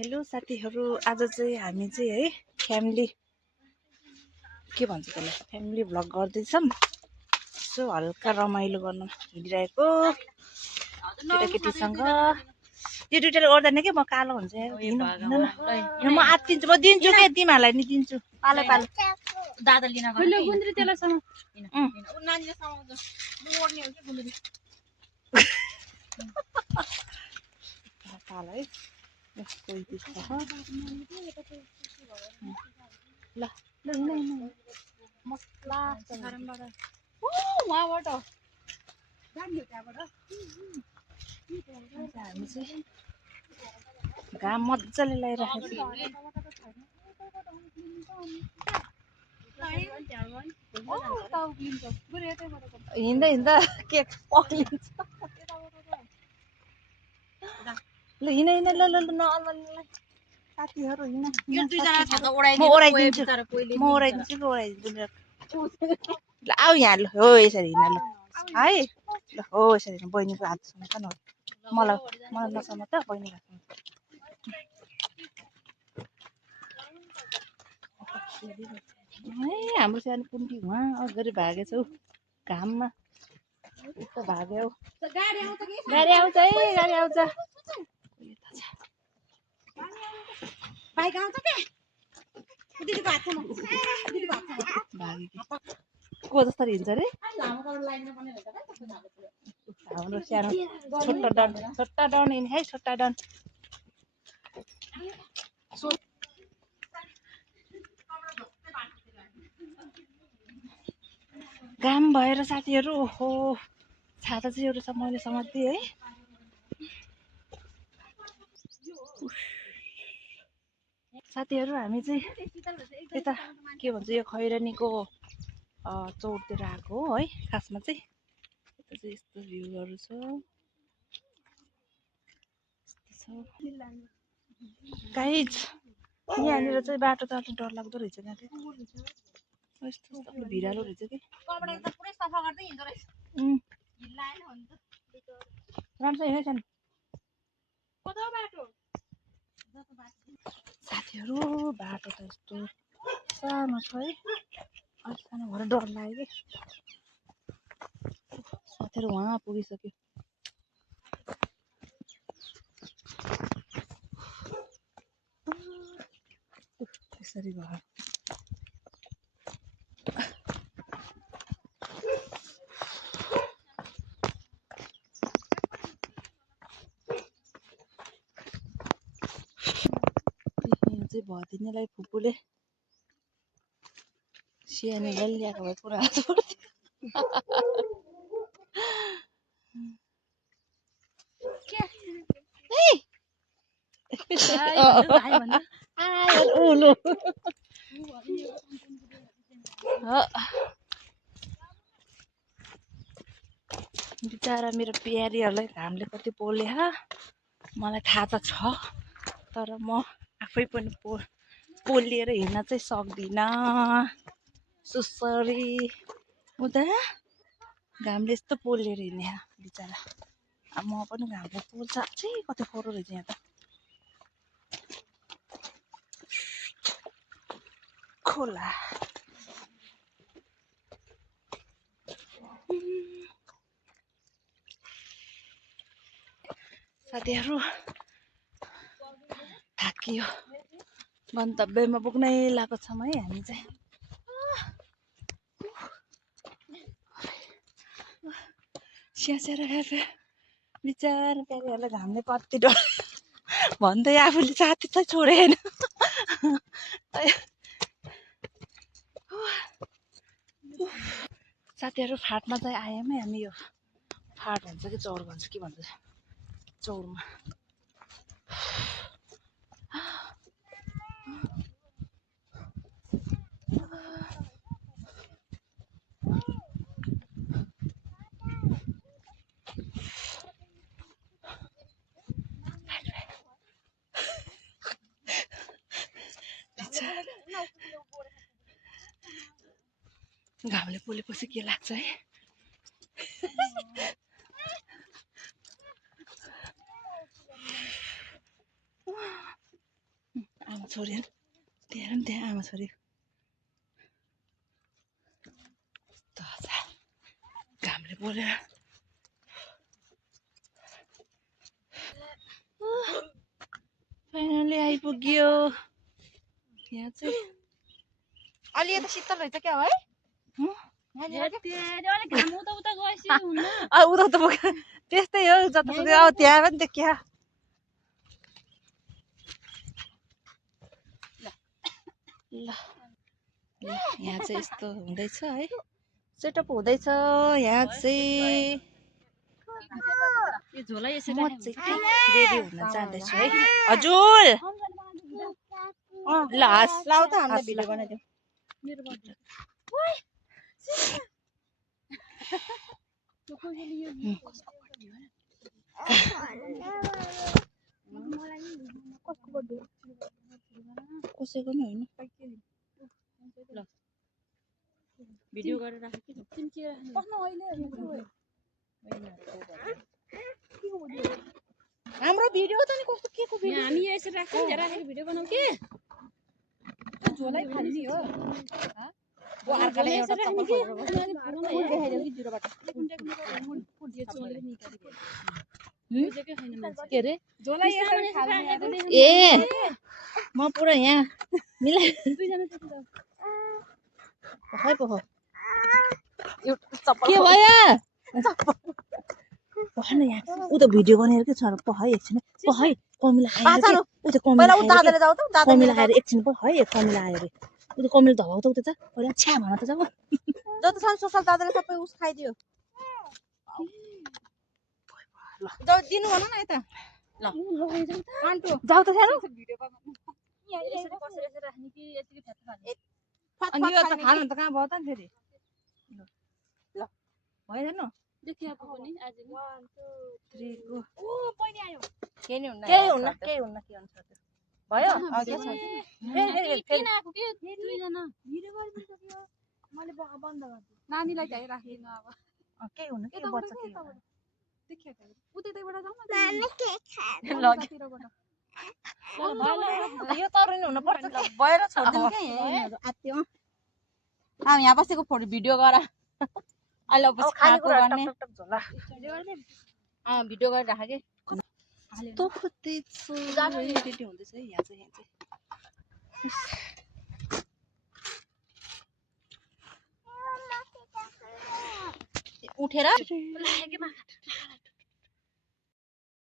Hello साथीहरू, आज चाहिँ हामी चाहिँ है फ्यामिली के भन्छ त्यसलाई फ्यामिली भ्लग गर्दैछौँ। यसो हल्का रमाइलो गर्न हिँडिरहेको केटाकेटीसँग। यो दुइटाले ओर्दैन कि म कालो हुन्छ म आत्तिन्छु, म दिन्छु के तिमीहरूलाई नि दिन्छु पालो पालो दादा लिन गुन्द्री त्यसलाई पालो है कोही त्यस्तो ल मसला उहाँबाट हामी चाहिँ घाम मजाले लगाइराखेको छ। हिँड्दा हिँड्दा के पक्लिन्छ ल हिँड हिँड ल ल ल साथीहरू हिँड म ओराइदिन्छु ल आऊ यहाँ ल हो यसरी हिँड ल है ल हो यसरी हिँड बहिनीको हात समात न मलाई नसमात त बहिनीको हात है हाम्रो सानो कुन्टी उहाँ अगाडि भागेछ हौ घाममा यस्तो भाग्यो। गाडी आउँछ है गाडी आउँछ बाइक आउँछ के को जसरी हिँड्छ अरे हाम्रो सानो छोटा डन हिँड्ने है छोटा डन। घाम भएर साथीहरू ओहो छाता चाहिँ एउटा छ मैले समात्दिएँ है। साथीहरू हामी चाहिँ यता के भन्छ यो खैरानीको चौरतिर आएको हो है। खासमा चाहिँ यता चाहिँ यस्तो भ्यूहरू छ गाइज। यहाँनिर चाहिँ बाटो त अलिक डरलाग्दो रहेछ क्या यस्तो भिरालो रहेछ कि राम्रो हिँडेछ नि साथीहरू। बाटो त यस्तो सानो छ है अलिक सानो भएर डर लाग्यो कि साथीहरू उहाँ पुगिसक्यो। त्यसरी भयो चाहिँ भदिनेलाई फुपूले सियानीलाई ल्याएको भए पुरा बिचारा मेरो प्यारीहरूलाई घामले कति पोले मलाई थाहा त छ तर म आफै पनि पोलिएर हिँड्न चाहिँ सक्दिनँ। सुसरी उता घामले यस्तो पोलेर हिँड्ने बिचारा। अब म पनि घामले पोल्छ चाहिँ कति फोहोर रहेछ यहाँ त खोला। साथीहरू थाकियो गन्तव्यमा पुग्नै लागेको छौँ है हामी चाहिँ। स्यासेर बिचारा प्यारीहरूलाई घामले कति डर भन्दै आफूले साथी चाहिँ छोडेन। साथीहरू फाटमा चाहिँ आयौँ है हामी। यो फाट भन्छ कि चौर भन्छ के भन्छ चौरमा घामले पोलेपछि के लाग्छ है। छोरी त्यहाँ आमा छोरी घामले बोलेर फाइनली आइपुग्यो यहाँ चाहिँ अलि यता शीतल रहेछ क्या है उता त्यस्तै हो जतासुकै अब त्यहाँ पनि देखिया ल यहाँ चाहिँ यस्तो हुँदैछ है सेटअप हुँदैछ यहाँ चाहिँ म चाहिँ रेडी हुन जाँदैछु है हजुर ल हाँस लाउ त हामीले भिडियो बनाइदिउँ कसैको पनि होइन भिडियो गरेर राख कि हाम्रो भिडियो त नि कस्तो के को भिडियो हामी यसरी राख्छौँ राखेको भिडियो बनाऊ कि झोलै खाली हो वो अर्काले एउटा चप्पल देखाइदेऊ कि जुरोबाट के अरे ए म पुरा यहाँ मिला खै पो के भयो भन यहाँ ऊ त भिडियो बनाएर के छ है एकछिन है कमिला आएर ऊ त पहिला उतादेर जाऊ त कमिला आएर एकछिन है कमिला आयो रे ऊ त कमिला धगाउ त उता पहिला छ्या भन त जब जतिसम्म सोसल दादाले सबै उस खाइदियो जाऊ दिनु भन न यता ल आन्टु जाऊ त सानो भिडियो बनाउनु यसरी बसेर यसरी राख्ने कि यसरी फ्याट खाने अनि यो त खानु त कहाँ भयो त फेरि ल भएन देखिया पनि आज 1 2 3 गो ओ पनि आयो केही हुन्न के अनुसार भयो के छ फेरि आएको के दुईजना भिडियो गरिदिन्छ मैले बन्द गर्छु नानीलाई चाहिँ राख्दिनु अब के हुन्न के बच्चा के देखिया उतैबाट जाऊ न नानी के ल यो तरुनी हुन पर्छ भएर छोड्दिनु के आत्यो यहाँ बसेको फोटो भिडियो गर अहिले अब खाएको गर्ने भिडियो गरेर राख के कस्तो खोज्दैछु रेडी हुँदैछ है यहाँ चाहिँ उठेर